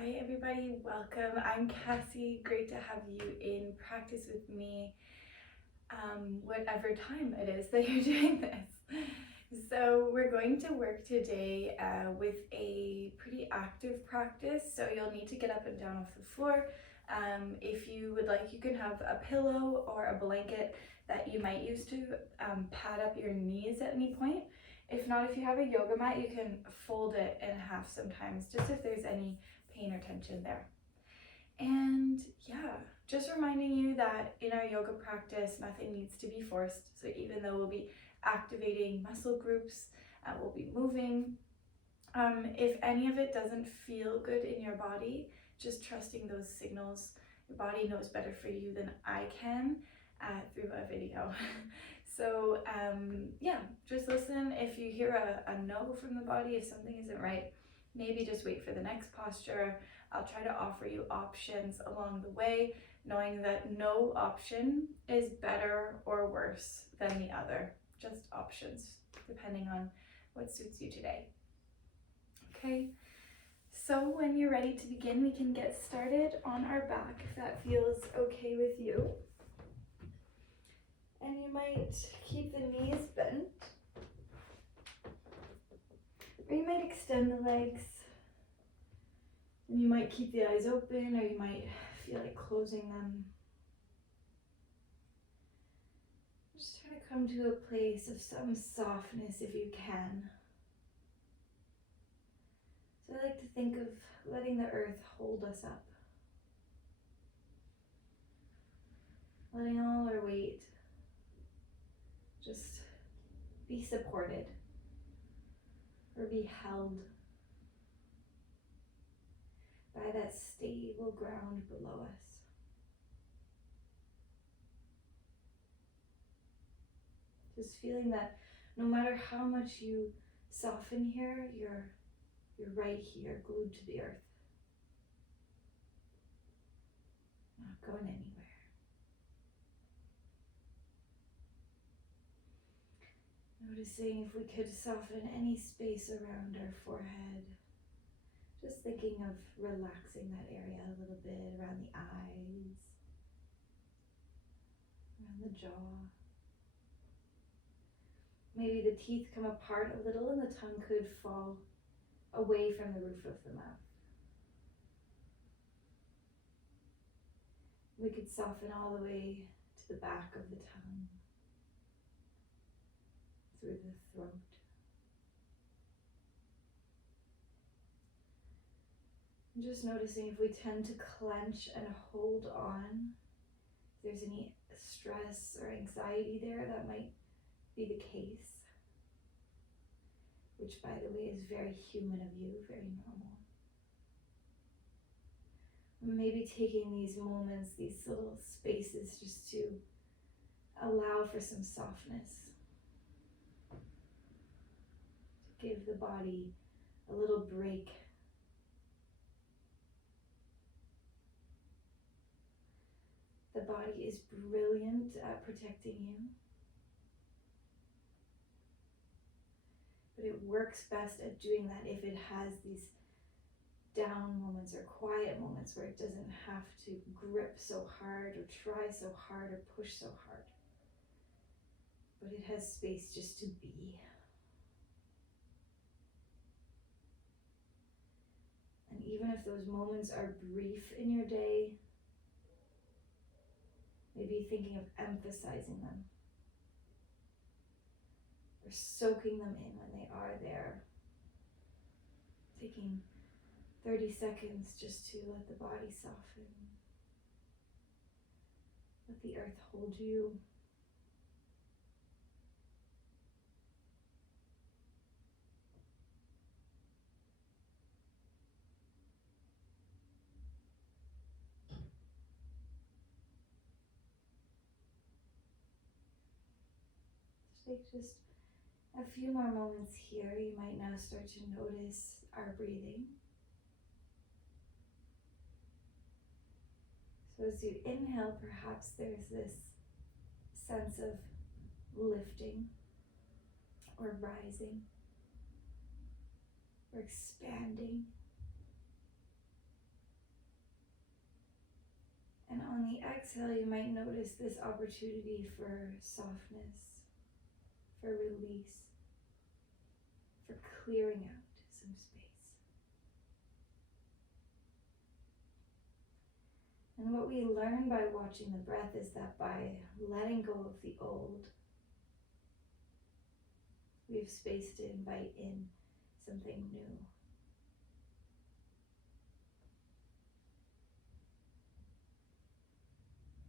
Hi everybody, welcome. I'm Cassie. Great to have you in practice with me, whatever time it is that you're doing this. So we're going to work today with a pretty active practice. So you'll need to get up and down off the floor. If you would like, you can have a pillow or a blanket that you might use to pad up your knees at any point. If not, if you have a yoga mat, you can fold it in half sometimes, just if there's any pain or tension there. And yeah, just reminding you that in our yoga practice, nothing needs to be forced. So even though we'll be activating muscle groups, we'll be moving. If any of it doesn't feel good in your body, just trusting those signals. Your body knows better for you than I can through a video. So yeah, just listen. If you hear a no from the body, if something isn't right, maybe just wait for the next posture. I'll try to offer you options along the way, knowing that no option is better or worse than the other. Just options, depending on what suits you today. Okay, so when you're ready to begin, we can get started on our back, if that feels okay with you. And you might keep the knees bent, or you might extend the legs. And you might keep the eyes open, or you might feel like closing them. Just try to come to a place of some softness if you can. So I like to think of letting the earth hold us up. Letting all our weight just be supported or be held by that stable ground below us. Just feeling that no matter how much you soften here, you're right here, glued to the earth. Not going anywhere. Noticing if we could soften any space around our forehead. Just thinking of relaxing that area a little bit, around the eyes, around the jaw. Maybe the teeth come apart a little and the tongue could fall away from the roof of the mouth. We could soften all the way to the back of the tongue, through the throat. And just noticing if we tend to clench and hold on, if there's any stress or anxiety there, that might be the case. Which, by the way, is very human of you, very normal. Maybe taking these moments, these little spaces, just to allow for some softness. To give the body a little break. The body is brilliant at protecting you. But it works best at doing that if it has these down moments or quiet moments where it doesn't have to grip so hard or try so hard or push so hard. But it has space just to be. And even if those moments are brief in your day, maybe thinking of emphasizing them or soaking them in when they are there. Taking 30 seconds just to let the body soften. Let the earth hold you. Take just a few more moments here. You might now start to notice our breathing. So as you inhale, perhaps there's this sense of lifting or rising or expanding. the exhale, you might notice this opportunity for softness, for release, for clearing out some space. And what we learn by watching the breath is that by letting go of the old, we have space to invite in something new.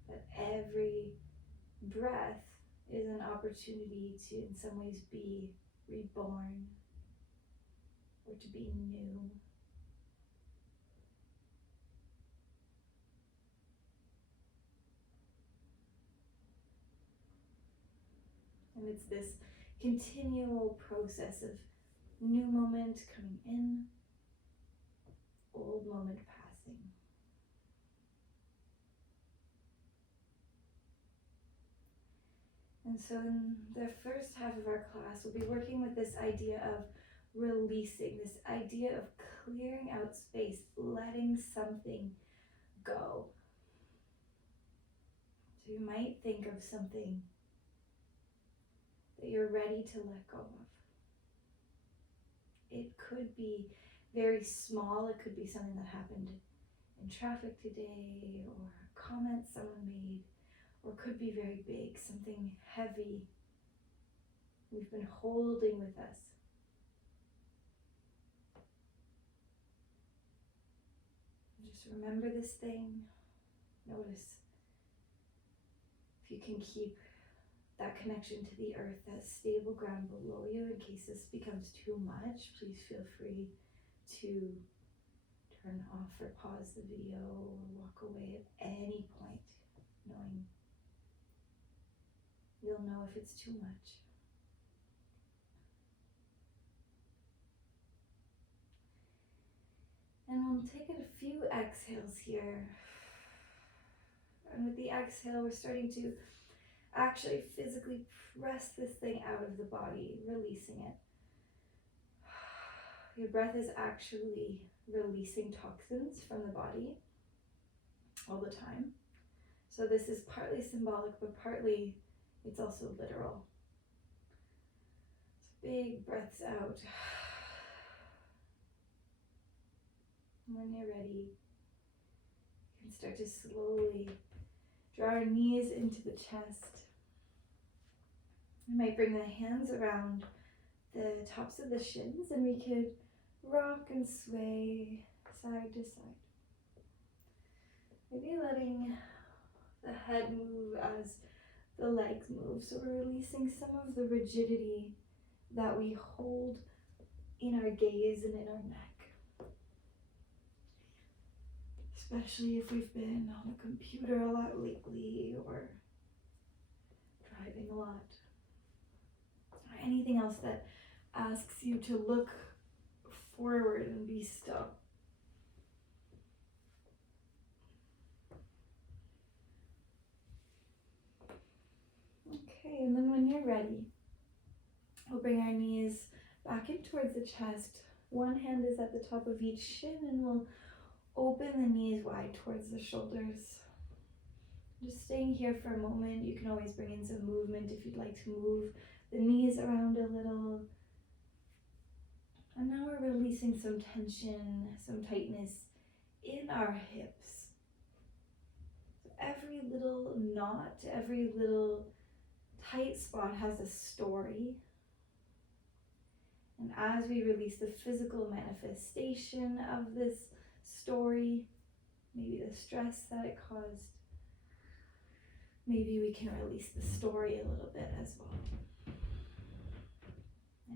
That every breath is an opportunity to, in some ways, be reborn or to be new. And it's this continual process of new moment coming in, old moment passing. And so in the first half of our class, we'll be working with this idea of releasing, this idea of clearing out space, letting something go. So you might think of something that you're ready to let go of. It could be very small. It could be something that happened in traffic today, or a comment someone made, or could be very big, something heavy we've been holding with us. Just remember this thing. Notice if you can keep that connection to the earth, that stable ground below you. In case this becomes too much, please feel free to turn off or pause the video or walk away at any point, knowing you'll know if it's too much. And we'll take a few exhales here. And with the exhale, we're starting to actually physically press this thing out of the body, releasing it. Your breath is actually releasing toxins from the body all the time. So this is partly symbolic, but partly it's also literal. So big breaths out. And when you're ready, you can start to slowly draw our knees into the chest. You might bring the hands around the tops of the shins, and we could rock and sway side to side. Maybe letting the head move as the legs move. So we're releasing some of the rigidity that we hold in our gaze and in our neck. Especially if we've been on a computer a lot lately or driving a lot. Or anything else that asks you to look forward and be still. Okay, and then when you're ready, we'll bring our knees back in towards the chest. One hand is at the top of each shin, and we'll open the knees wide towards the shoulders. Just staying here for a moment. You can always bring in some movement if you'd like to move the knees around a little. And now we're releasing some tension, some tightness in our hips. So every little knot, every little tight spot has a story. And as we release the physical manifestation of this story, maybe the stress that it caused, maybe we can release the story a little bit as well.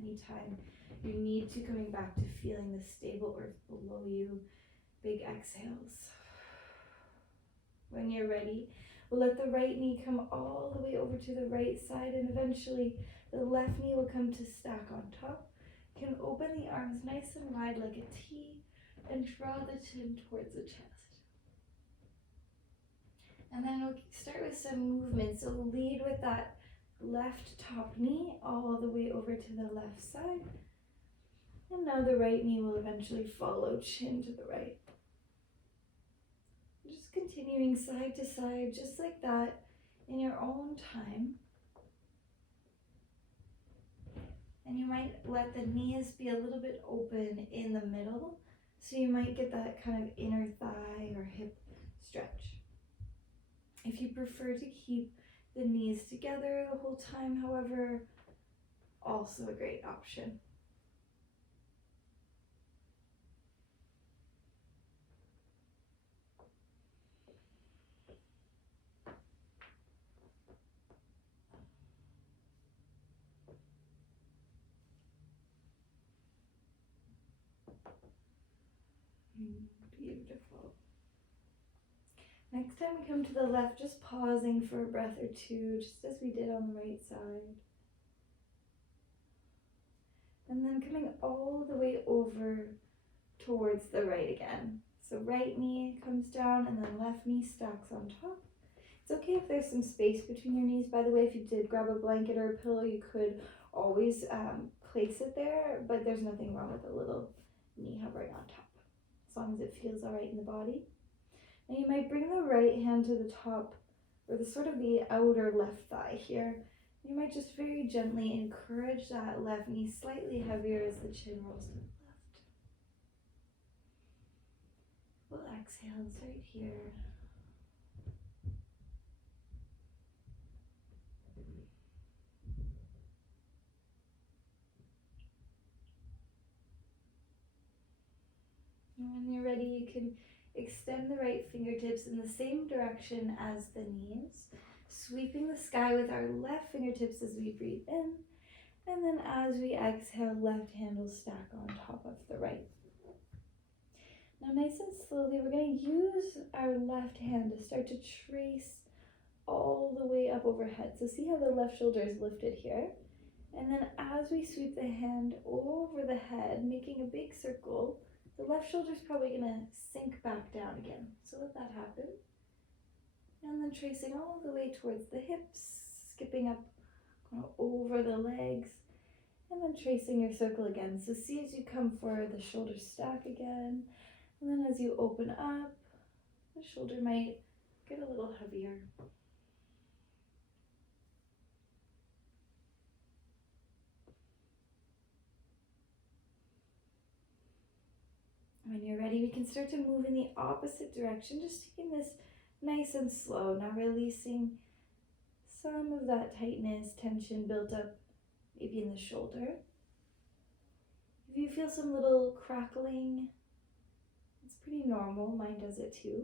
Anytime you need to, coming back to feeling the stable earth below you, big exhales. When you're ready, we'll let the right knee come all the way over to the right side, and eventually the left knee will come to stack on top. You can open the arms nice and wide like a T and draw the chin towards the chest. And then we'll start with some movement. So we'll lead with that left top knee all the way over to the left side. And now the right knee will eventually follow, chin to the right. Just continuing side to side, just like that, in your own time. And you might let the knees be a little bit open in the middle, so you might get that kind of inner thigh or hip stretch. If you prefer to keep the knees together the whole time, however, also a great option. Beautiful. Next time we come to the left, just pausing for a breath or two, just as we did on the right side. And then coming all the way over towards the right again. So right knee comes down and then left knee stacks on top. It's okay if there's some space between your knees. By the way, if you did grab a blanket or a pillow, you could always place it there, but there's nothing wrong with a little knee hovering on top, as long as it feels all right in the body. Now you might bring the right hand to the top, or the sort of the outer left thigh here. You might just very gently encourage that left knee slightly heavier as the chin rolls to the left. We'll exhale right here. And when you're ready, you can extend the right fingertips in the same direction as the knees, sweeping the sky with our left fingertips as we breathe in, and then as we exhale, left hand will stack on top of the right. Now nice and slowly, we're going to use our left hand to start to trace all the way up overhead. So see how the left shoulder is lifted here? And then as we sweep the hand over the head, making a big circle, the left shoulder is probably going to sink back down again. So let that happen. And then tracing all the way towards the hips, skipping up over the legs, and then tracing your circle again. So see as you come forward, the shoulders stack again. And then as you open up, the shoulder might get a little heavier. When you're ready, we can start to move in the opposite direction, just taking this nice and slow. Now releasing some of that tightness, tension built up maybe in the shoulder. If you feel some little crackling, it's pretty normal. Mine does it too.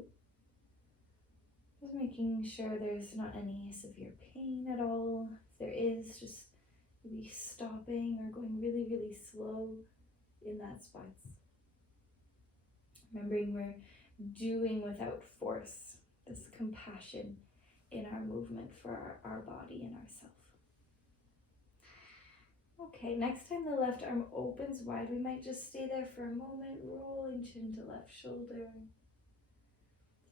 Just making sure there's not any severe pain at all. If there is, just maybe stopping or going really, really slow in that spot. Remembering we're doing without force, this compassion in our movement for our body and ourself. Okay, next time the left arm opens wide, we might just stay there for a moment, rolling chin to left shoulder.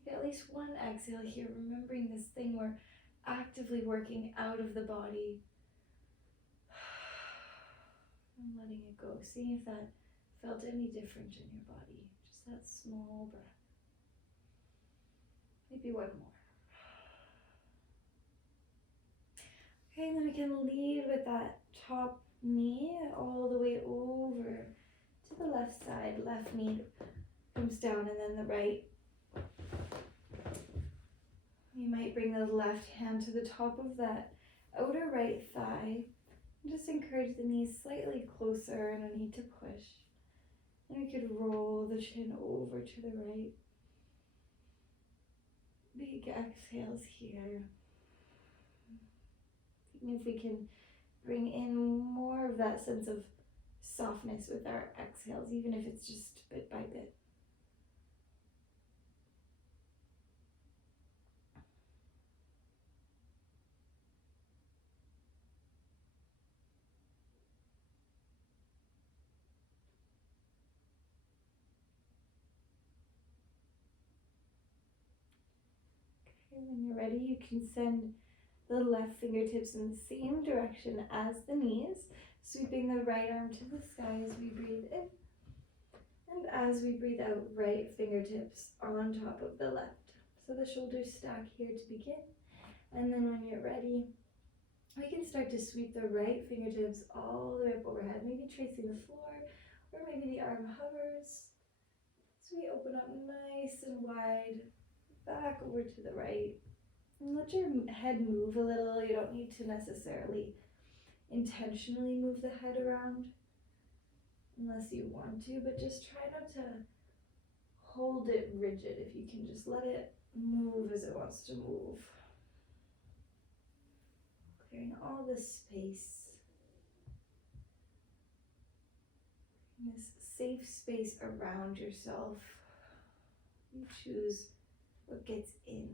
Take at least one exhale here, remembering this thing we're actively working out of the body. And letting it go, seeing if that felt any different in your body. Just that small breath. Maybe one more. Okay, and then we can lead with that top knee all the way over to the left side. Left knee comes down and then the right. You might bring the left hand to the top of that outer right thigh. And just encourage the knees slightly closer, no need to push. And we could roll the chin over to the right. Big exhales here. If we can bring in more of that sense of softness with our exhales, even if it's just bit by bit. Okay, when you're ready, you can send the left fingertips in the same direction as the knees, sweeping the right arm to the sky as we breathe in. And as we breathe out, right fingertips on top of the left. So the shoulders stack here to begin. And then when you're ready, we can start to sweep the right fingertips all the way up overhead, maybe tracing the floor, or maybe the arm hovers. So we open up nice and wide, back over to the right. And let your head move a little. You don't need to necessarily intentionally move the head around unless you want to, but just try not to hold it rigid. If you can just let it move as it wants to move. Clearing all this space. This safe space around yourself. You choose what gets in.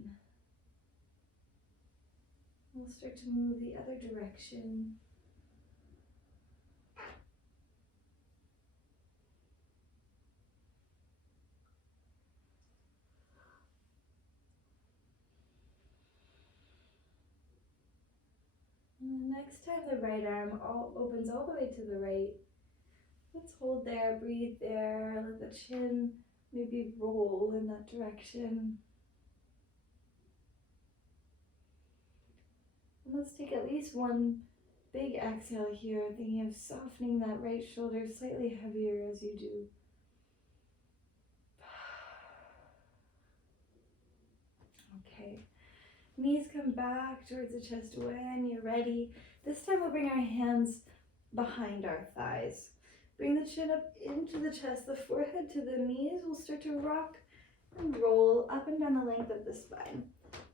We'll start to move the other direction. And the next time the right arm opens all the way to the right, let's hold there, breathe there, let the chin maybe roll in that direction. And let's take at least one big exhale here, thinking of softening that right shoulder slightly heavier as you do. Okay, knees come back towards the chest when you're ready. This time we'll bring our hands behind our thighs. Bring the chin up into the chest, the forehead to the knees. We'll start to rock and roll up and down the length of the spine.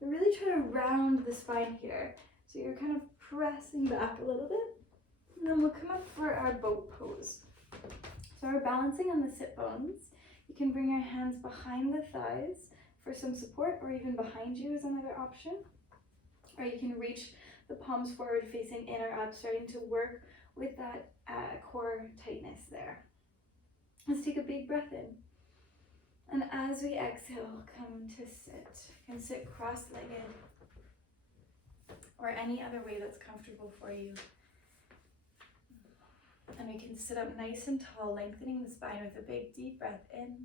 We're really trying to round the spine here. So you're kind of pressing back a little bit. And then we'll come up for our boat pose. So we're balancing on the sit bones. You can bring your hands behind the thighs for some support, or even behind you is another option. Or you can reach the palms forward facing in or up, starting to work with that core tightness there. Let's take a big breath in. And as we exhale, come to sit. You can sit cross-legged or any other way that's comfortable for you. And we can sit up nice and tall, lengthening the spine with a big deep breath in.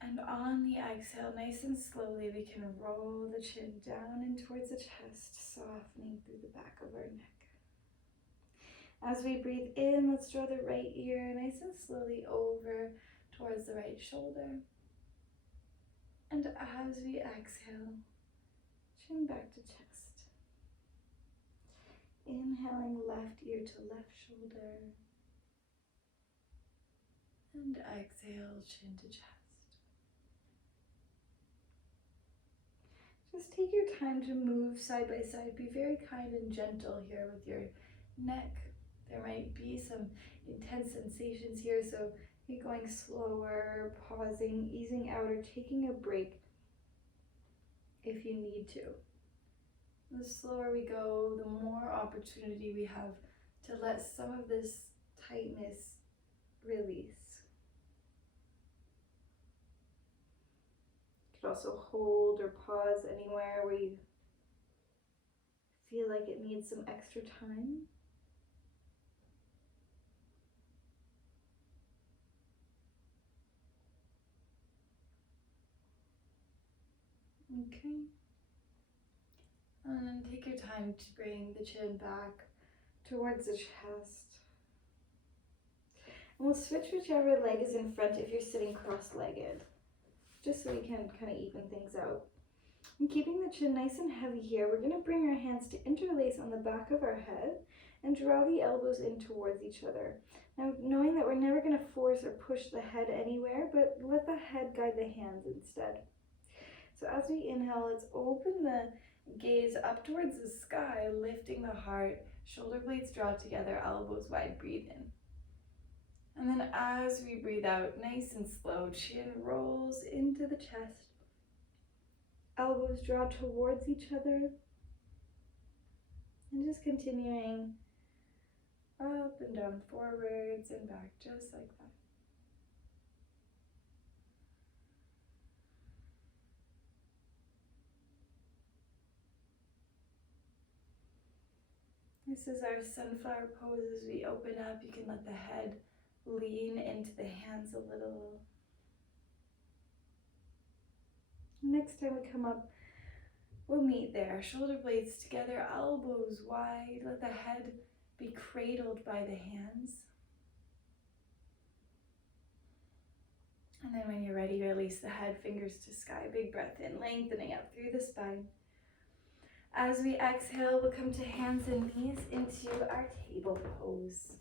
And on the exhale, nice and slowly, we can roll the chin down and towards the chest, softening through the back of our neck. As we breathe in, let's draw the right ear nice and slowly over towards the right shoulder. And as we exhale, chin back to chest. Inhaling left ear to left shoulder. And exhale, chin to chest. Just take your time to move side by side. Be very kind and gentle here with your neck. There might be some intense sensations here, so you're going slower, pausing, easing out, or taking a break if you need to. The slower we go, the more opportunity we have to let some of this tightness release. You could also hold or pause anywhere where you feel like it needs some extra time. Okay. And then take your time to bring the chin back towards the chest. And we'll switch whichever leg is in front if you're sitting cross-legged, just so we can kind of even things out. And keeping the chin nice and heavy here, we're going to bring our hands to interlace on the back of our head and draw the elbows in towards each other. Now, knowing that we're never going to force or push the head anywhere, but let the head guide the hands instead. So as we inhale, let's open the gaze up towards the sky, lifting the heart, shoulder blades draw together, elbows wide, breathe in. And then as we breathe out, nice and slow, chin rolls into the chest, elbows draw towards each other, and just continuing up and down, forwards and back, just like that. This is our sunflower pose. As we open up, you can let the head lean into the hands a little. Next time we come up, we'll meet there. Shoulder blades together, elbows wide. Let the head be cradled by the hands. And then when you're ready, release the head, fingers to sky. Big breath in, lengthening up through the spine. As we exhale, we'll come to hands and knees into our table pose.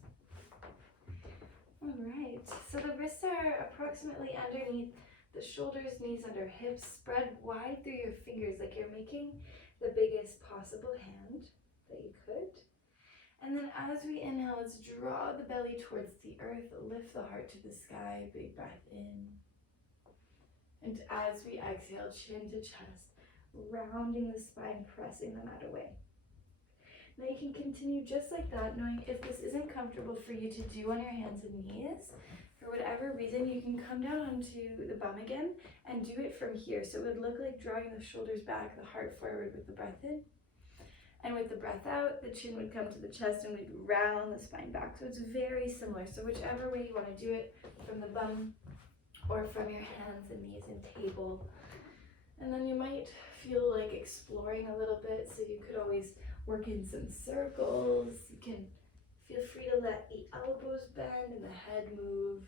All right, so the wrists are approximately underneath the shoulders, knees under hips. Spread wide through your fingers like you're making the biggest possible hand that you could. And then as we inhale, let's draw the belly towards the earth, lift the heart to the sky, big breath in. And as we exhale, chin to chest, rounding the spine, pressing the mat away. Now you can continue just like that, knowing if this isn't comfortable for you to do on your hands and knees, for whatever reason, you can come down onto the bum again and do it from here. So it would look like drawing the shoulders back, the heart forward with the breath in. And with the breath out, the chin would come to the chest and we'd round the spine back. So it's very similar. So whichever way you want to do it, from the bum or from your hands and knees and table. And then you might feel like exploring a little bit. So you could always work in some circles. You can feel free to let the elbows bend and the head move.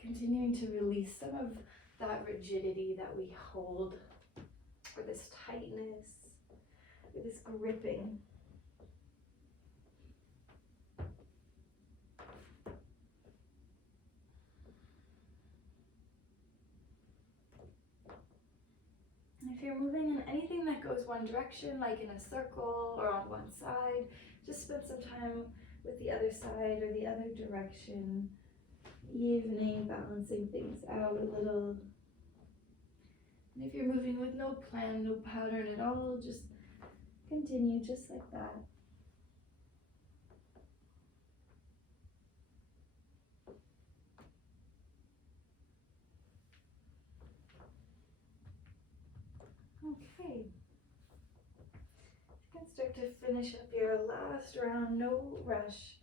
Continuing to release some of that rigidity that we hold, or this tightness, or this gripping. And if you're moving in anything that goes one direction, like in a circle or on one side, just spend some time with the other side or the other direction, evening, balancing things out a little. And if you're moving with no plan, no pattern at all, just continue just like that. Okay. You can start to finish up your last round, no rush.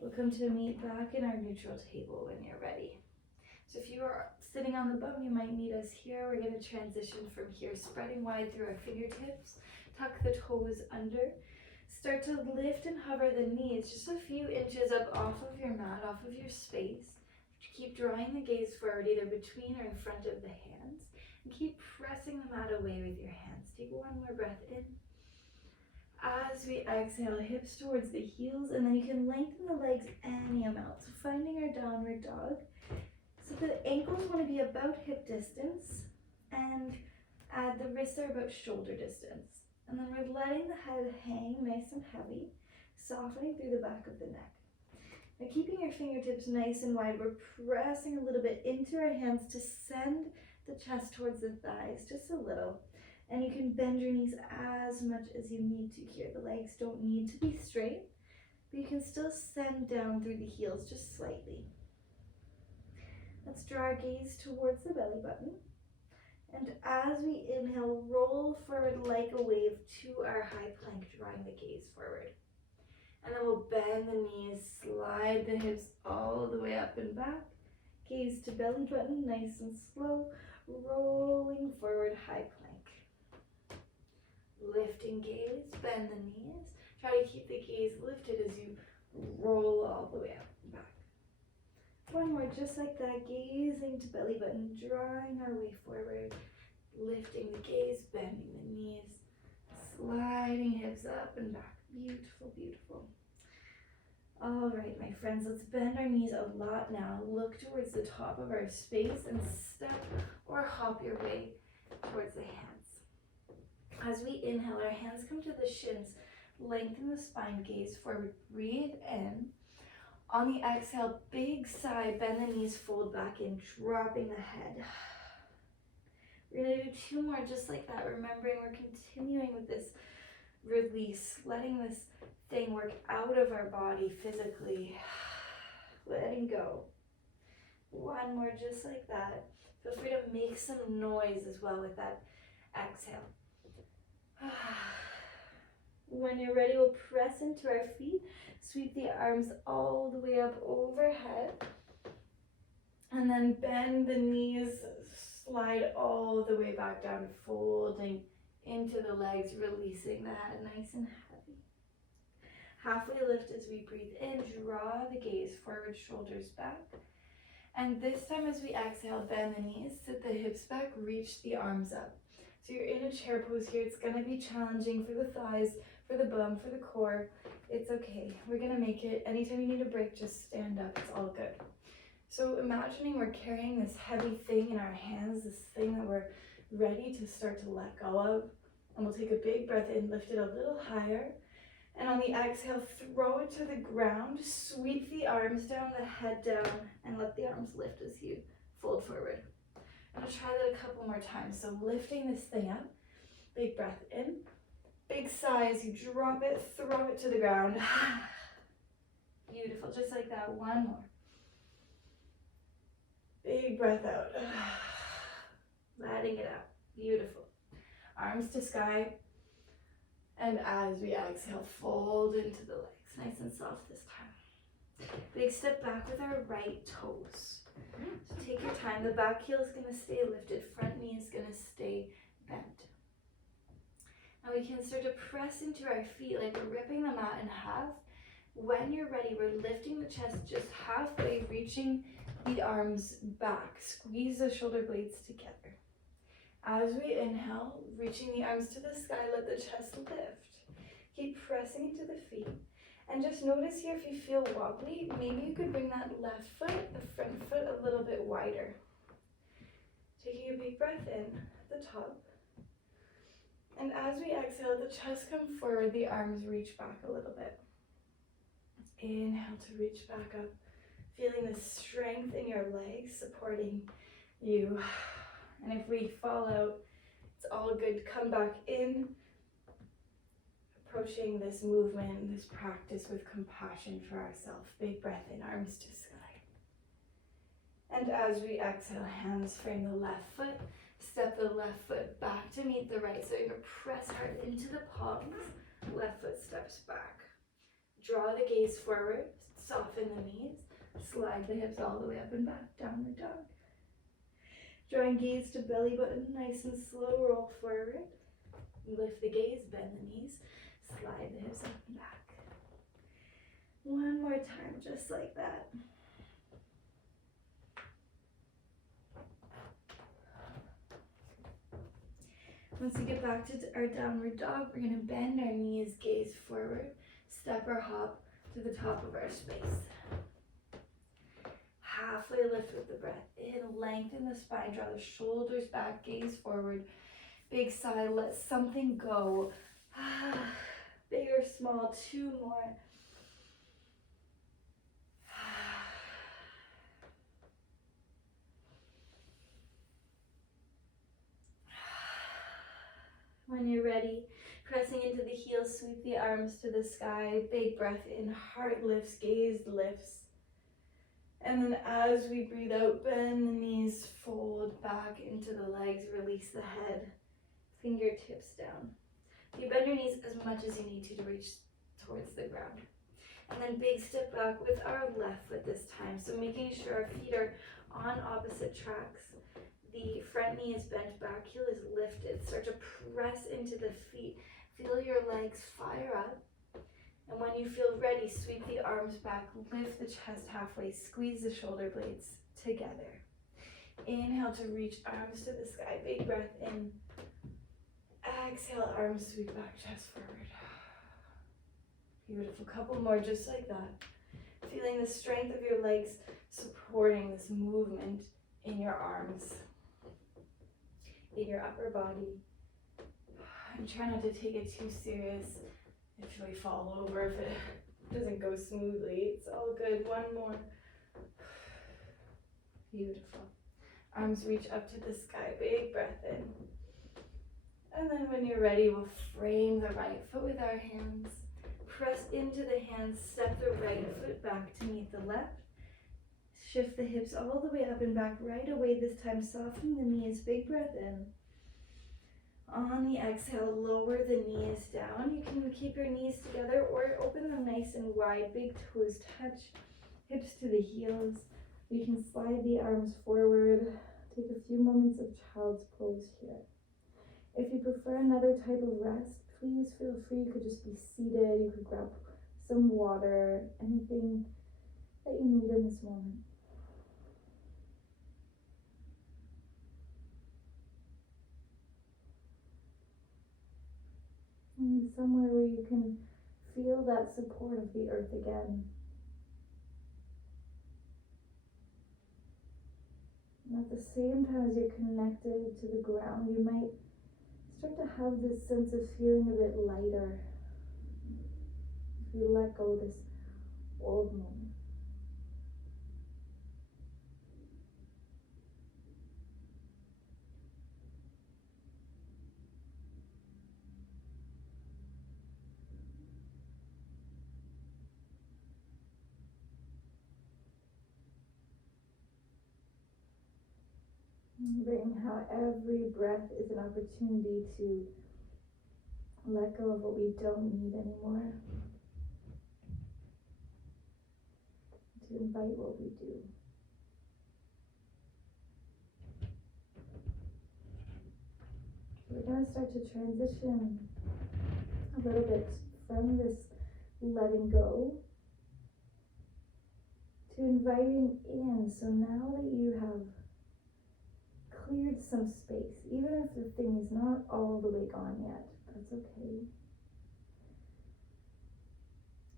We'll come to meet back in our neutral table when you're ready. So if you are sitting on the bum, you might meet us here. We're going to transition from here, spreading wide through our fingertips. Tuck the toes under. Start to lift and hover the knees just a few inches up off of your mat, off of your space. Keep drawing the gaze forward, either between or in front of the hands. And keep pressing the mat away with your hands. Take one more breath in. As we exhale, hips towards the heels, and then you can lengthen the legs any amount. So finding our downward dog. So the ankles want to be about hip distance, and the wrists are about shoulder distance. And then we're letting the head hang nice and heavy, softening through the back of the neck. Now keeping your fingertips nice and wide, we're pressing a little bit into our hands to send the chest towards the thighs, just a little. And you can bend your knees as much as you need to here. The legs don't need to be straight, but you can still send down through the heels just slightly. Let's draw our gaze towards the belly button. And as we inhale, roll forward like a wave to our high plank, drawing the gaze forward. And then we'll bend the knees, slide the hips all the way up and back. Gaze to belly button, nice and slow, rolling forward, high plank. Lifting gaze, bend the knees. Try to keep the gaze lifted as you roll all the way up and back. One more, just like that, gazing to belly button, drawing our way forward, lifting the gaze, bending the knees, sliding hips up and back. Beautiful, beautiful. All right, my friends, let's bend our knees a lot now. Look towards the top of our space and step or hop your way towards the hands. As we inhale, our hands come to the shins, lengthen the spine, gaze forward, breathe in. On the exhale, big sigh, bend the knees, fold back in, dropping the head. We're gonna do two more just like that, remembering we're continuing with this release, letting this thing work out of our body physically, letting go. One more just like that. Feel free to make some noise as well with that exhale. When you're ready, we'll press into our feet, sweep the arms all the way up overhead, and then bend the knees, Slide all the way back down, folding into the legs, releasing the head nice and heavy. Halfway lift as we breathe in, draw the gaze forward, shoulders back. And this time as we exhale, bend the knees, sit the hips back, reach the arms up. So you're in a chair pose here. It's gonna be challenging for the thighs, for the bum, for the core. It's okay. We're gonna make it. Anytime you need a break, just stand up. It's all good. So imagining we're carrying this heavy thing in our hands, this thing that we're ready to start to let go of. And we'll take a big breath in, lift it a little higher. And on the exhale, throw it to the ground, sweep the arms down, the head down, and let the arms lift as you fold forward. I'm gonna try that a couple more times. So lifting this thing up, big breath in, big sigh as you drop it, throw it to the ground. Beautiful, just like that, one more. Big breath out, letting it out, beautiful. Arms to sky. And as we exhale, fold into the legs, nice and soft this time. Big step back with our right toes. So take your time, the back heel is gonna stay lifted, front knee is gonna stay bent. Now we can start to press into our feet like we're ripping the mat in half. When you're ready, we're lifting the chest just halfway, reaching the arms back. Squeeze the shoulder blades together. As we inhale, reaching the arms to the sky, let the chest lift. Keep pressing into the feet. And just notice here if you feel wobbly, maybe you could bring that left foot, the front foot, a little bit wider. Taking a big breath in at the top. And as we exhale, the chest comes forward, the arms reach back a little bit. Inhale to reach back up. Feeling the strength in your legs supporting you. And if we fall out, it's all good. Come back in. Approaching this movement, this practice with compassion for ourselves. Big breath in, arms to sky. And as we exhale, hands frame the left foot. Step the left foot back to meet the right. So you're going to press hard into the palms. Left foot steps back. Draw the gaze forward. Soften the knees. Slide the hips all the way up and back. Downward dog. Drawing gaze to belly button. Nice and slow. Roll forward. Lift the gaze. Bend the knees. Slide the hips up and back. One more time, just like that. Once we get back to our downward dog, we're going to bend our knees, gaze forward, step or hop to the top of our space. Halfway lift with the breath in, lengthen the spine, draw the shoulders back, gaze forward, big sigh, let something go. Big or small, two more. When you're ready, pressing into the heels, sweep the arms to the sky, big breath in, heart lifts, gaze lifts. And then as we breathe out, bend the knees, fold back into the legs, release the head, fingertips down. You bend your knees as much as you need to reach towards the ground. And then big step back with our left foot this time. So making sure our feet are on opposite tracks. The front knee is bent, back heel is lifted. Start to press into the feet. Feel your legs fire up. And when you feel ready, sweep the arms back, lift the chest halfway, squeeze the shoulder blades together. Inhale to reach arms to the sky, big breath in. Exhale, arms sweep back, chest forward. Beautiful, couple more just like that. Feeling the strength of your legs supporting this movement in your arms, in your upper body. And try not to take it too serious. If we fall over, if it doesn't go smoothly, it's all good. One more. Beautiful. Arms reach up to the sky, big breath in. And then when you're ready, we'll frame the right foot with our hands. Press into the hands, step the right foot back to meet the left. Shift the hips all the way up and back right away this time, soften the knees, big breath in. On the exhale, lower the knees down. You can keep your knees together or open them nice and wide, big toes touch, hips to the heels. You can slide the arms forward, take a few few moments of child's pose here. If you prefer another type of rest, please feel free. You could just be seated, you could grab some water, anything that you need in this moment. And somewhere where you can feel that support of the earth again. And at the same time as you're connected to the ground, you might start to have this sense of feeling a bit lighter. If you let go of this old moment. Remembering how every breath is an opportunity to let go of what we don't need anymore. To invite what we do. We're going to start to transition a little bit from this letting go to inviting in. So now that you have cleared some space, even if the thing is not all the way gone yet, that's okay.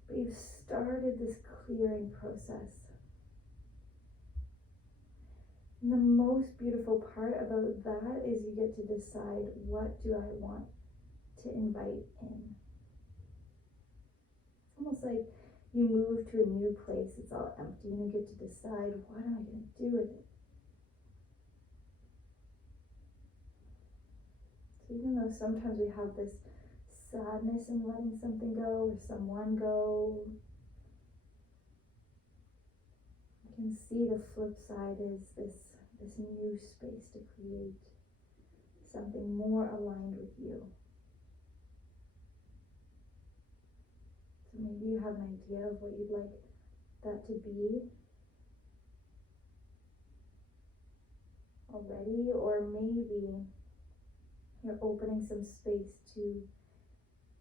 But you've started this clearing process. And the most beautiful part about that is you get to decide, what do I want to invite in? It's almost like you move to a new place, it's all empty, and you get to decide, what am I going to do with it? So even though sometimes we have this sadness in letting something go or someone go, you can see the flip side is this new space to create something more aligned with you. So maybe you have an idea of what you'd like that to be already, or maybe you're opening some space to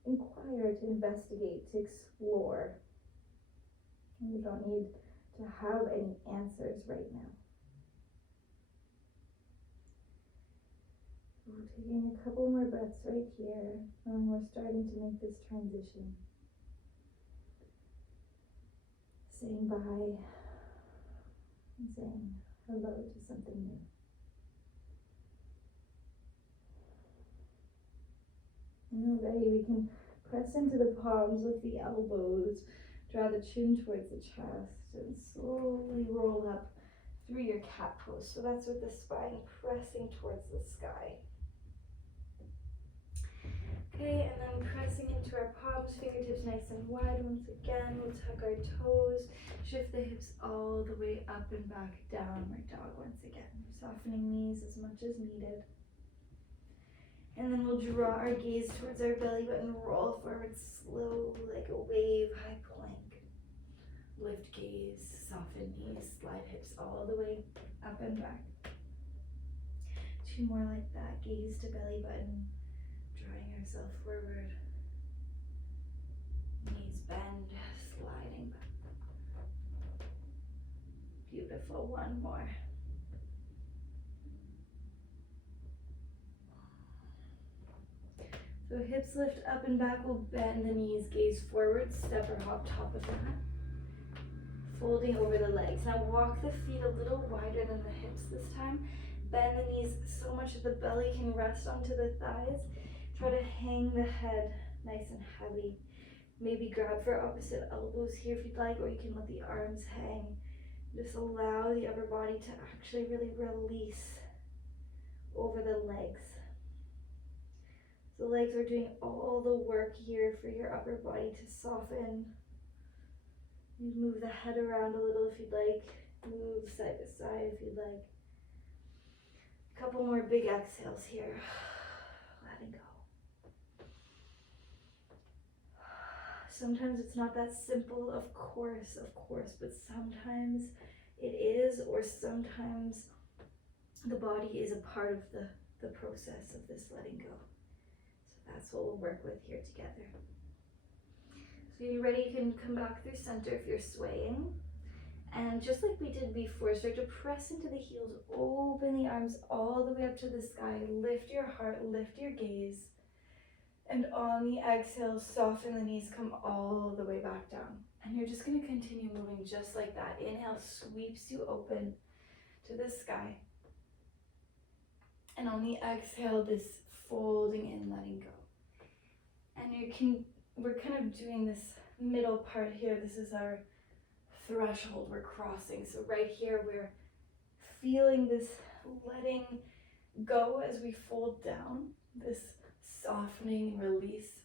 inquire, to investigate, to explore. And you don't need to have any answers right now. We're taking a couple more breaths right here, and we're starting to make this transition. Saying bye and saying hello to something new. And already we can press into the palms with the elbows, draw the chin towards the chest, and slowly roll up through your cat pose. So that's with the spine pressing towards the sky. Okay, and then pressing into our palms, fingertips nice and wide. Once again, we'll tuck our toes, shift the hips all the way up and back, downward dog once again. Softening knees as much as needed. And then we'll draw our gaze towards our belly button, roll forward slowly like a wave, high plank. Lift gaze, soften knees, slide hips all the way up and back. Two more like that, gaze to belly button. Drawing ourselves forward, knees bend, sliding back. Beautiful, one more. So hips lift up and back, we'll bend the knees, gaze forward, step or hop top of the mat. Folding over the legs. Now walk the feet a little wider than the hips this time. Bend the knees so much that the belly can rest onto the thighs. Try to hang the head nice and heavy. Maybe grab for opposite elbows here if you'd like, or you can let the arms hang. Just allow the upper body to actually really release over the legs. The legs are doing all the work here for your upper body to soften. You move the head around a little if you'd like. Move side to side if you'd like. A couple more big exhales here. Letting go. Sometimes it's not that simple, of course, but sometimes it is, or sometimes the body is a part of the process of this letting go. So that's what we'll work with here together. So you're ready, you can come back through center if you're swaying. And just like we did before, start to press into the heels, open the arms all the way up to the sky, lift your heart, lift your gaze. And on the exhale, soften the knees, come all the way back down. And you're just going to continue moving just like that. Inhale sweeps you open to the sky. And on the exhale, this folding in, letting go. And we're kind of doing this middle part here. This is our threshold we're crossing. So right here, we're feeling this letting go as we fold down, this softening release.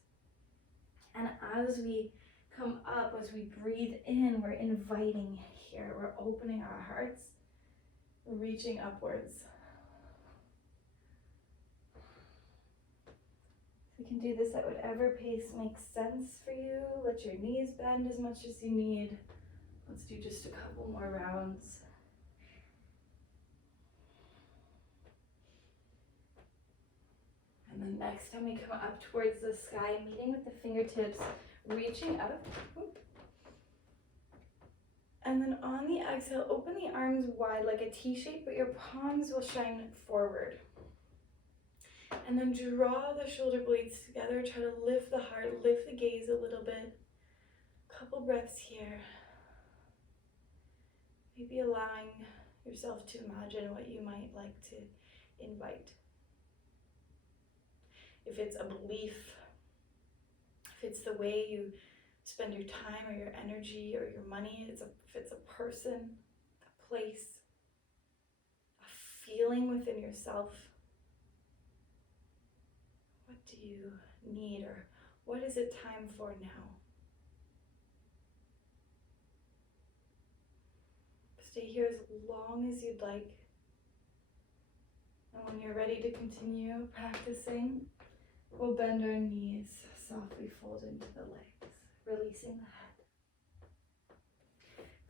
And as we come up, as we breathe in, we're inviting here. We're opening our hearts, reaching upwards. You can do this at whatever pace makes sense for you. Let your knees bend as much as you need. Let's do just a couple more rounds. And then next time we come up towards the sky, meeting with the fingertips, reaching up. And then on the exhale, open the arms wide like a T shape, but your palms will shine forward. And then draw the shoulder blades together. Try to lift the heart, lift the gaze a little bit. Couple breaths here. Maybe allowing yourself to imagine what you might like to invite. If it's a belief, if it's the way you spend your time or your energy or your money, if it's a person, a place, a feeling within yourself. What do you need, or what is it time for now? Stay here as long as you'd like. And when you're ready to continue practicing, we'll bend our knees, softly fold into the legs, releasing the head.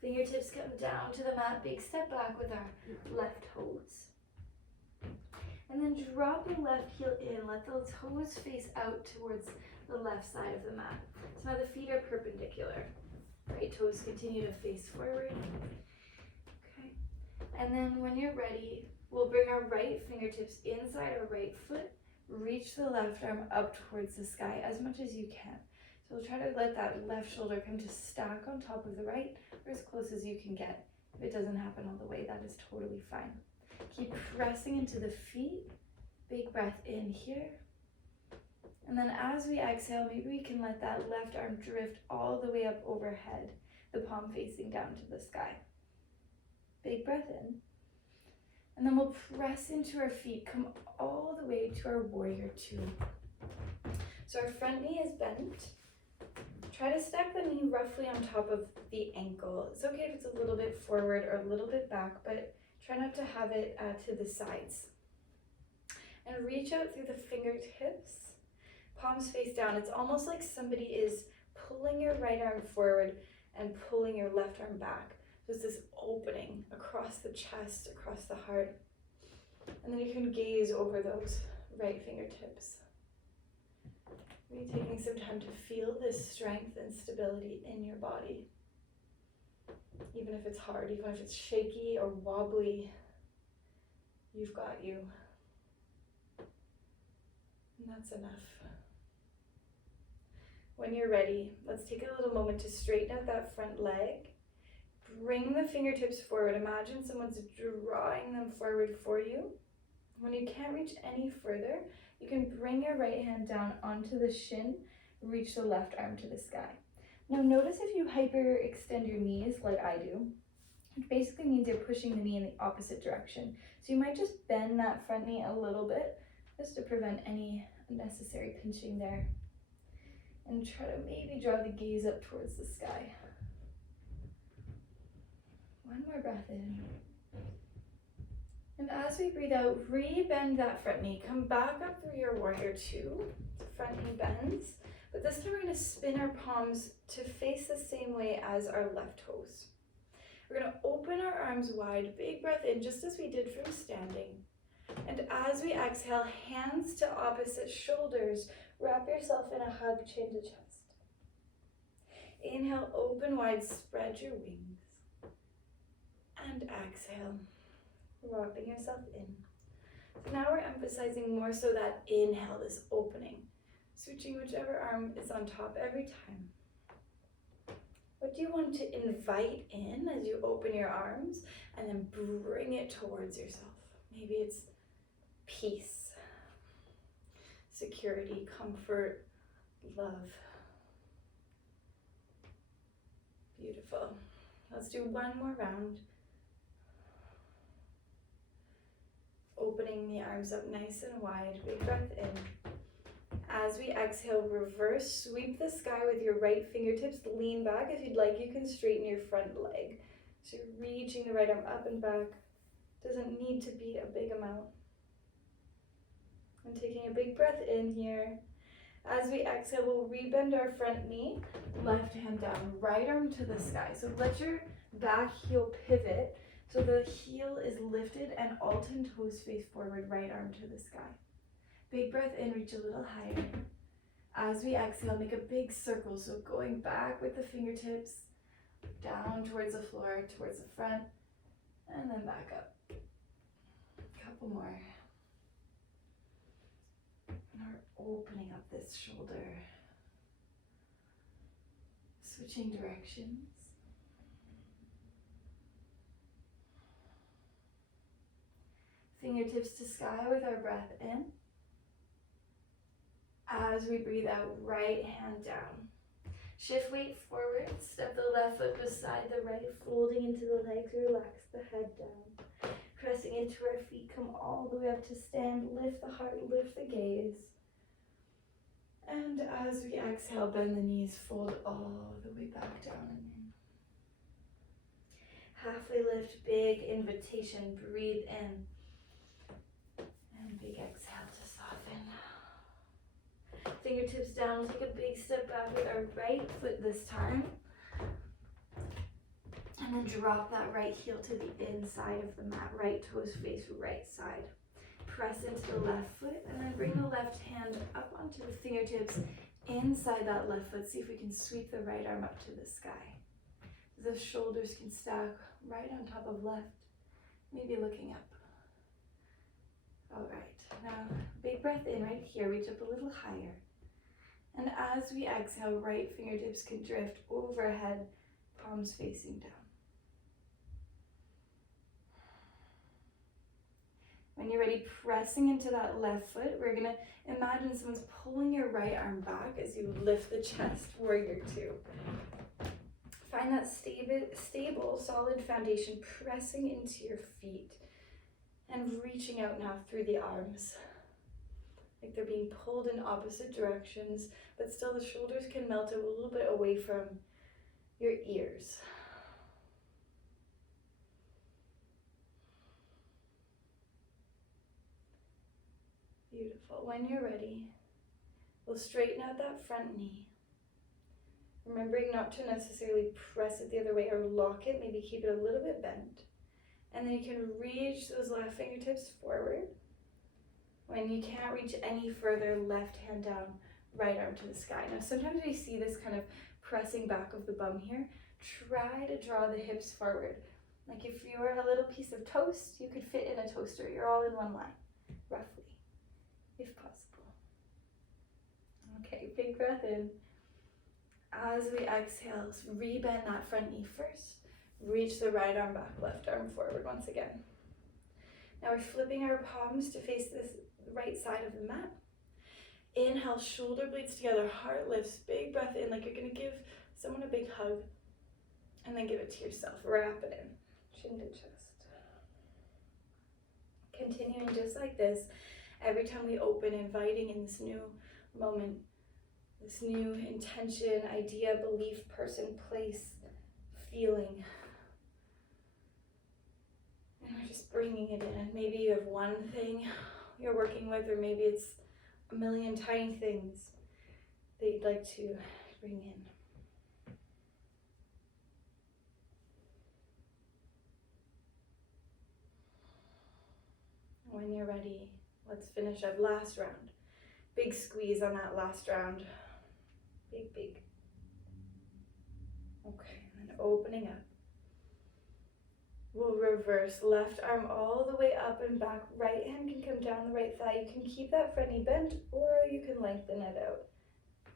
Fingertips come down to the mat, big step back with our left toes. And then drop your left heel in, let the toes face out towards the left side of the mat. So now the feet are perpendicular. Right toes continue to face forward. Okay. And then when you're ready, we'll bring our right fingertips inside our right foot, reach the left arm up towards the sky as much as you can. So we'll try to let that left shoulder come to stack on top of the right, or as close as you can get. If it doesn't happen all the way, that is totally fine. Keep pressing into the feet. Big breath in here. And then as we exhale, maybe we can let that left arm drift all the way up overhead, the palm facing down to the sky. Big breath in. And then we'll press into our feet, come all the way to our warrior two. So our front knee is bent. Try to stack the knee roughly on top of the ankle. It's okay if it's a little bit forward or a little bit back, but try not to have it to the sides. And reach out through the fingertips, palms face down. It's almost like somebody is pulling your right arm forward and pulling your left arm back. So it's this opening across the chest, across the heart. And then you can gaze over those right fingertips. Really taking some time to feel this strength and stability in your body. Even if it's hard, even if it's shaky or wobbly, you've got you. And that's enough. When you're ready, let's take a little moment to straighten out that front leg. Bring the fingertips forward. Imagine someone's drawing them forward for you. When you can't reach any further, you can bring your right hand down onto the shin, reach the left arm to the sky. Now notice if you hyperextend your knees like I do, which basically means you're pushing the knee in the opposite direction. So you might just bend that front knee a little bit just to prevent any unnecessary pinching there. And try to maybe draw the gaze up towards the sky. One more breath in. And as we breathe out, re-bend that front knee. Come back up through your warrior two. Front knee bends. But this time we're going to spin our palms to face the same way as our left toes. We're going to open our arms wide, big breath in, just as we did from standing. And as we exhale, hands to opposite shoulders, wrap yourself in a hug, chin to chest. Inhale, open wide, spread your wings. And exhale, wrapping yourself in. So now we're emphasizing more so that inhale, this opening. Switching whichever arm is on top every time. What do you want to invite in as you open your arms and then bring it towards yourself? Maybe it's peace, security, comfort, love. Beautiful. Let's do one more round. Opening the arms up nice and wide, big breath in. As we exhale, reverse, sweep the sky with your right fingertips, lean back. If you'd like, you can straighten your front leg. So you're reaching the right arm up and back. Doesn't need to be a big amount. And taking a big breath in here. As we exhale, we'll rebend our front knee, left hand down, right arm to the sky. So let your back heel pivot so the heel is lifted and all-10 toes face forward, right arm to the sky. Big breath in, reach a little higher. As we exhale, make a big circle. So going back with the fingertips, down towards the floor, towards the front, and then back up. A couple more. And we're opening up this shoulder. Switching directions. Fingertips to sky with our breath in. As we breathe out, right hand down. Shift weight forward, step the left foot beside the right, folding into the legs, relax the head down. Pressing into our feet, come all the way up to stand, lift the heart, lift the gaze. And as we exhale, bend the knees, fold all the way back down and in. Halfway lift, big invitation, breathe in. And big exhale to soften. Fingertips down, take a big step back with our right foot this time. And then drop that right heel to the inside of the mat, right toes face right side. Press into the left foot and then bring the left hand up onto the fingertips inside that left foot. See if we can sweep the right arm up to the sky. The shoulders can stack right on top of left, maybe looking up. All right, now big breath in right here, reach up a little higher. And as we exhale, right fingertips can drift overhead, palms facing down. When you're ready, pressing into that left foot, we're gonna imagine someone's pulling your right arm back as you lift the chest, warrior two. Find that stable, solid foundation, pressing into your feet and reaching out now through the arms. Like they're being pulled in opposite directions, but still the shoulders can melt a little bit away from your ears. Beautiful. When you're ready, we'll straighten out that front knee. Remembering not to necessarily press it the other way or lock it, maybe keep it a little bit bent. And then you can reach those left fingertips forward. When you can't reach any further, left hand down, right arm to the sky. Now sometimes we see this kind of pressing back of the bum here. Try to draw the hips forward. Like if you were a little piece of toast, you could fit in a toaster. You're all in one line, roughly, if possible. Okay, big breath in. As we exhale, rebend that front knee first. Reach the right arm back, left arm forward once again. Now we're flipping our palms to face this right side of the mat. Inhale, shoulder blades together, heart lifts, big breath in like you're gonna give someone a big hug. And then give it to yourself, wrap it in, chin to chest. Continuing just like this, every time we open, inviting in this new moment, this new intention, idea, belief, person, place, feeling. And we're just bringing it in. Maybe you have one thing you're working with, or maybe it's a million tiny things that you'd like to bring in. When you're ready, let's finish up last round. Big squeeze on that last round. Big, big. Okay, and then opening up. We'll reverse left arm all the way up and back. Right hand can come down the right thigh. You can keep that front knee bent or you can lengthen it out.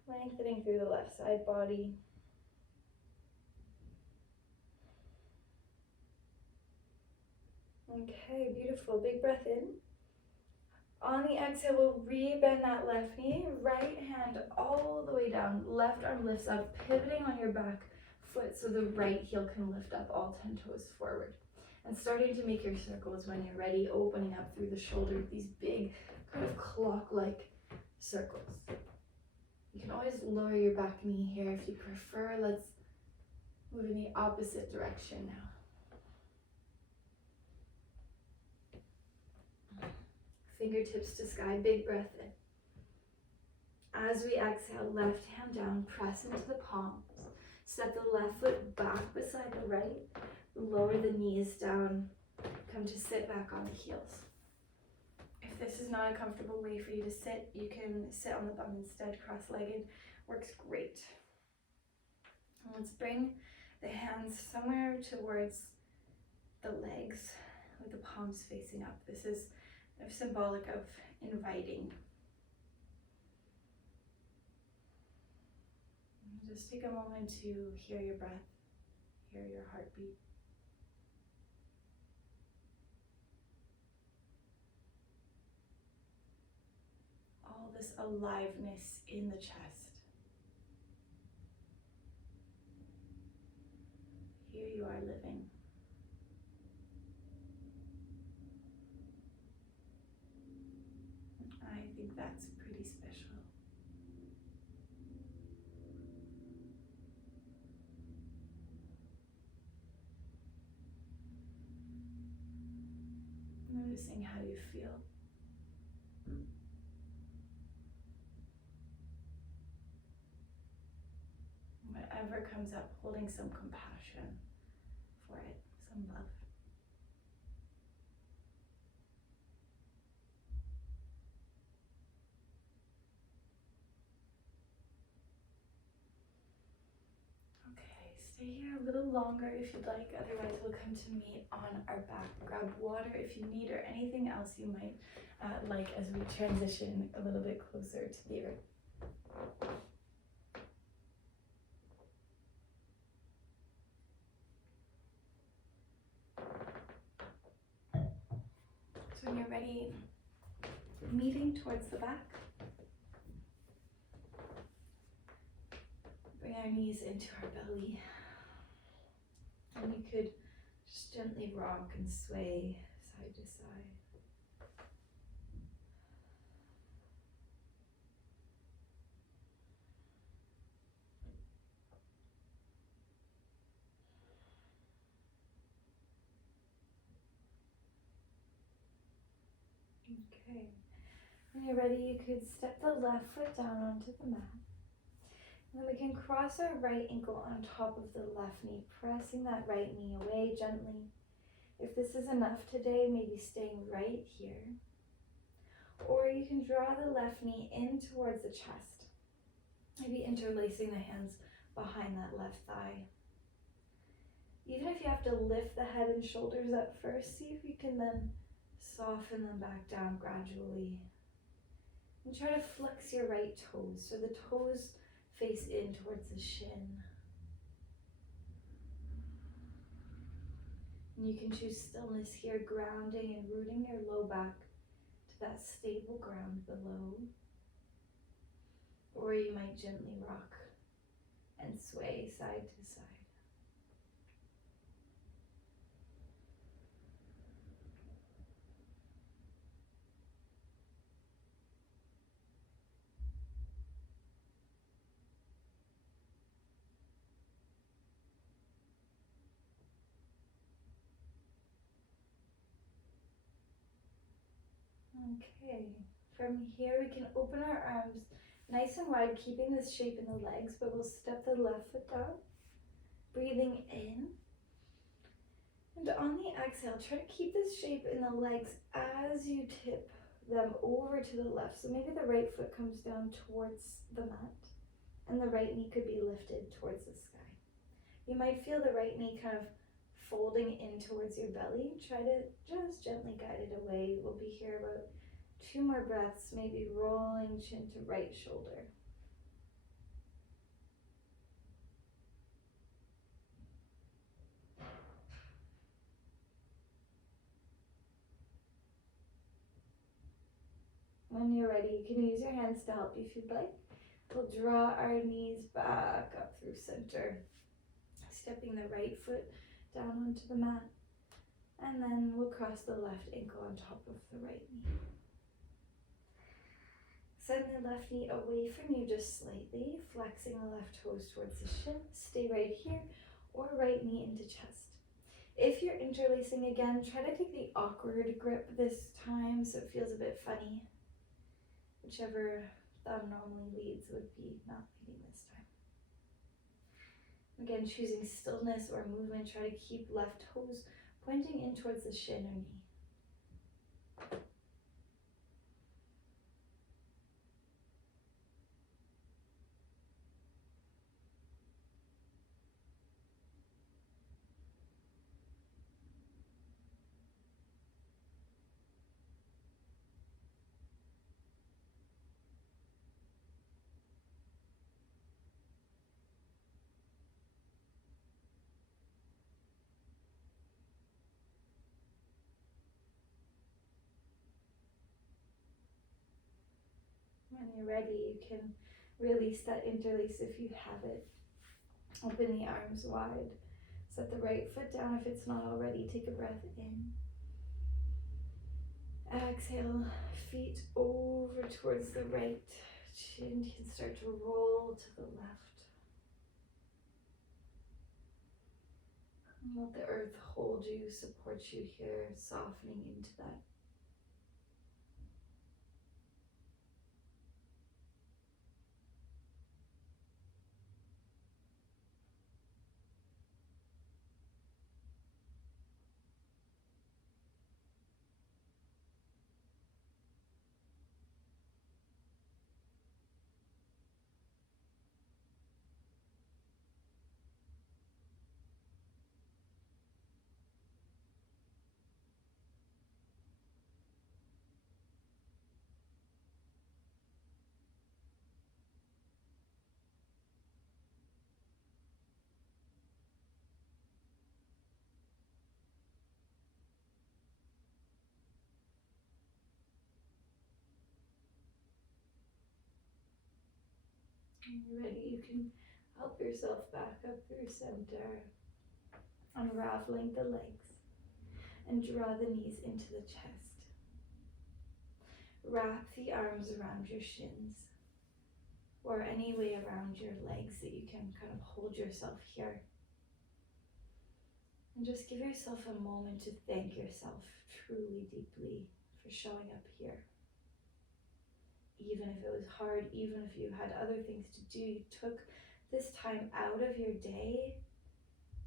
Lengthening through the left side body. Okay, beautiful. Big breath in. On the exhale, we'll re-bend that left knee. Right hand all the way down. Left arm lifts up, pivoting on your back foot so the right heel can lift up, all 10 toes forward. And starting to make your circles when you're ready, opening up through the shoulder, these big kind of clock-like circles. You can always lower your back knee here if you prefer. Let's move in the opposite direction now. Fingertips to sky, big breath in. As we exhale, left hand down, press into the palms. Step the left foot back beside the right. Lower the knees down. Come to sit back on the heels. If this is not a comfortable way for you to sit, you can sit on the bum instead, cross-legged. Works great. And let's bring the hands somewhere towards the legs with the palms facing up. This is symbolic of inviting. Just take a moment to hear your breath, hear your heartbeat. All this aliveness in the chest. Here you are living. I think that's pretty special. Noticing how you feel. Whatever comes up, holding some compassion for it, some love. Stay here a little longer if you'd like, otherwise we'll come to meet on our back. Grab water if you need or anything else you might like as we transition a little bit closer to the earth. So when you're ready, meeting towards the back. Bring our knees into our belly. And you could just gently rock and sway side to side. Okay. When you're ready, you could step the left foot down onto the mat. And then we can cross our right ankle on top of the left knee, pressing that right knee away gently. If this is enough today, maybe staying right here. Or you can draw the left knee in towards the chest, maybe interlacing the hands behind that left thigh. Even if you have to lift the head and shoulders up first, see if you can then soften them back down gradually. And try to flex your right toes, so the toes face in towards the shin. And you can choose stillness here, grounding and rooting your low back to that stable ground below. Or you might gently rock and sway side to side. Okay, from here we can open our arms nice and wide, keeping this shape in the legs, but we'll step the left foot down, breathing in, And on the exhale, try to keep this shape in the legs as you tip them over to the left. So maybe the right foot comes down towards the mat and the right knee could be lifted towards the sky. You might feel the right knee kind of folding in towards your belly. Try to just gently guide it away. We'll be here about 2 more breaths, maybe rolling chin to right shoulder. When you're ready, you can use your hands to help you if you'd like. We'll draw our knees back up through center, stepping the right foot down onto the mat, and then we'll cross the left ankle on top of the right knee. Send the left knee away from you just slightly, flexing the left toes towards the shin. Stay right here, or right knee into chest. If you're interlacing again, try to take the awkward grip this time so it feels a bit funny. Whichever thumb normally leads would be not leading this time. Again, choosing stillness or movement, try to keep left toes pointing in towards the shin or knee. When you're ready, you can release that interlace if you have it. Open the arms wide. Set the right foot down if it's not already. Take a breath in. Exhale, feet over towards the right. Chin can start to roll to the left. Let the earth hold you, support you here, softening into that. When you're ready, you can help yourself back up through center, unraveling the legs, and draw the knees into the chest. Wrap the arms around your shins, or any way around your legs that you can kind of hold yourself here. And just give yourself a moment to thank yourself truly, deeply for showing up here. Even if it was hard, even if you had other things to do, you took this time out of your day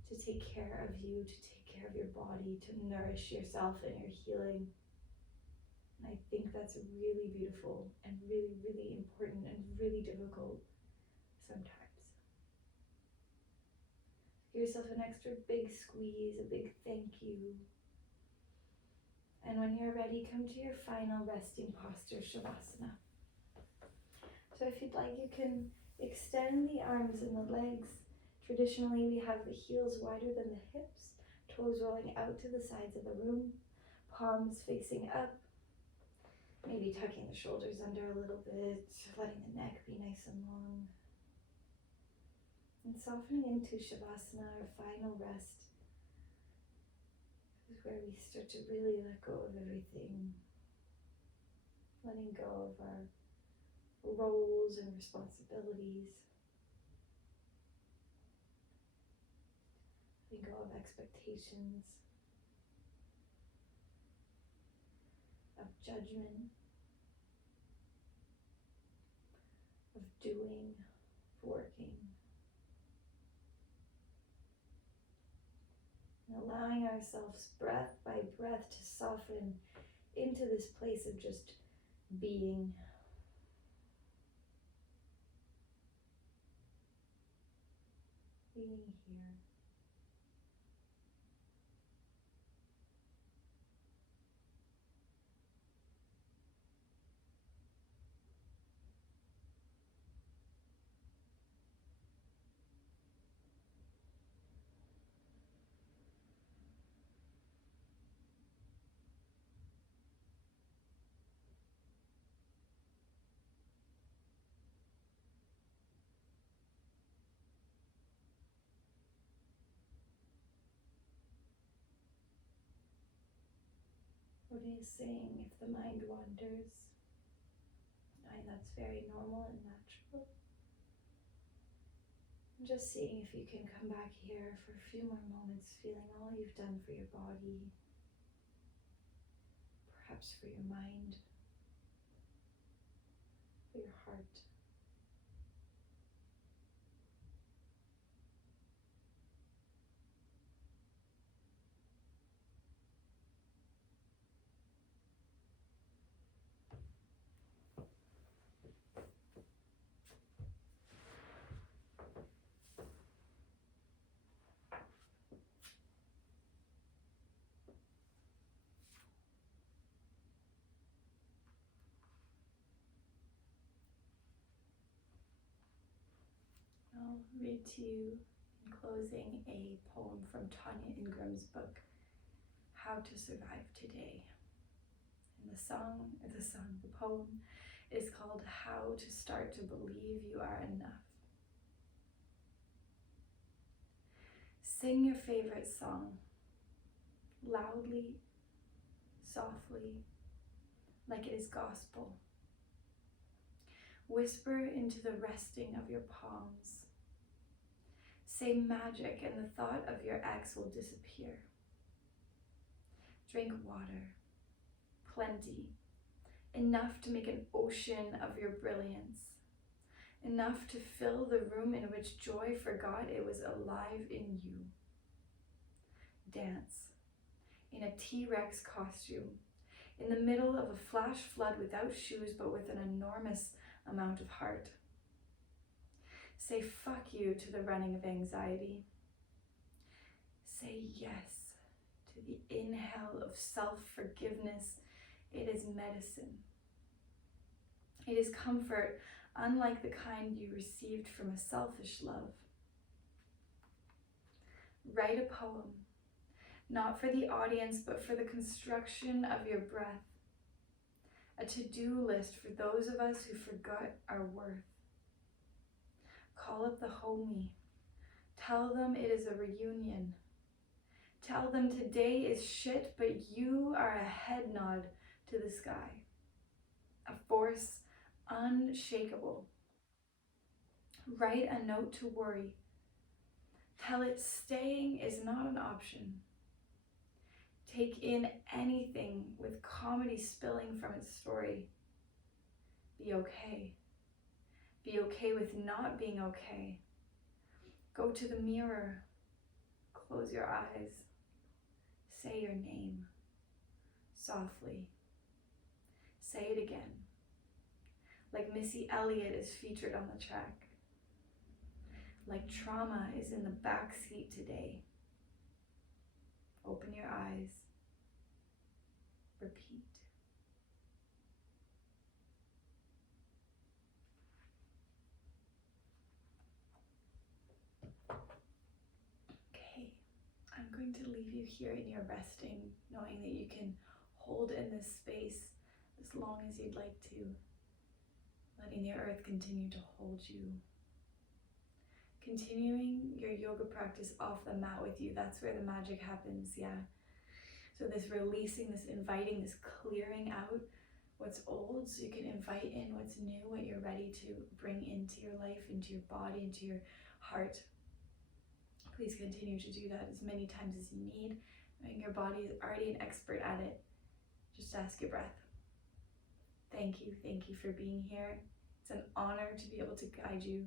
to take care of you, to take care of your body, to nourish yourself and your healing. And I think that's really beautiful and really, really important and really difficult sometimes. Give yourself an extra big squeeze, a big thank you. And when you're ready, come to your final resting posture, Shavasana. So if you'd like, you can extend the arms and the legs. Traditionally, we have the heels wider than the hips, toes rolling out to the sides of the room, palms facing up, maybe tucking the shoulders under a little bit, letting the neck be nice and long. And softening into Shavasana, our final rest. This is where we start to really let go of everything, letting go of our roles and responsibilities, letting go of expectations, of judgment, of doing, working, and allow allowing ourselves breath by breath to soften into this place of just being. Being here. What are you saying if the mind wanders? That's very normal and natural. Just seeing if you can come back here for a few more moments, feeling all you've done for your body, perhaps for your mind, for your heart. I'll read to you in closing a poem from Tanya Ingram's book, How to Survive Today. And the poem is called How to Start to Believe You Are Enough. Sing your favorite song, loudly, softly, like it is gospel. Whisper into the resting of your palms. Say magic and the thought of your ex will disappear. Drink water, plenty, enough to make an ocean of your brilliance, enough to fill the room in which joy forgot it was alive in you. Dance in a T-Rex costume, in the middle of a flash flood without shoes but with an enormous amount of heart. Say fuck you to the running of anxiety. Say yes to the inhale of self-forgiveness. It is medicine. It is comfort, unlike the kind you received from a selfish love. Write a poem, not for the audience, but for the construction of your breath. A to-do list for those of us who forgot our worth. Call up the homie. Tell them it is a reunion. Tell them today is shit, but you are a head nod to the sky. A force unshakable. Write a note to worry. Tell it staying is not an option. Take in anything with comedy spilling from its story. Be okay. Be okay with not being okay. Go to the mirror. Close your eyes. Say your name. Softly. Say it again. Like Missy Elliott is featured on the track. Like trauma is in the back seat today. Open your eyes. Repeat. Okay, I'm going to leave you here in your resting, knowing that you can hold in this space as long as you'd like to, letting the earth continue to hold you. Continuing your yoga practice off the mat with you, that's where the magic happens, yeah. So this releasing, this inviting, this clearing out what's old so you can invite in what's new, what you're ready to bring into your life, into your body, into your heart. Please continue to do that as many times as you need. Knowing your body is already an expert at it. Just ask your breath. Thank you for being here. It's an honor to be able to guide you.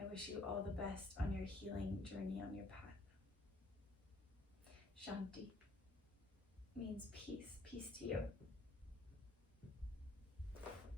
I wish you all the best on your healing journey on your path. Shanti means peace, peace to you.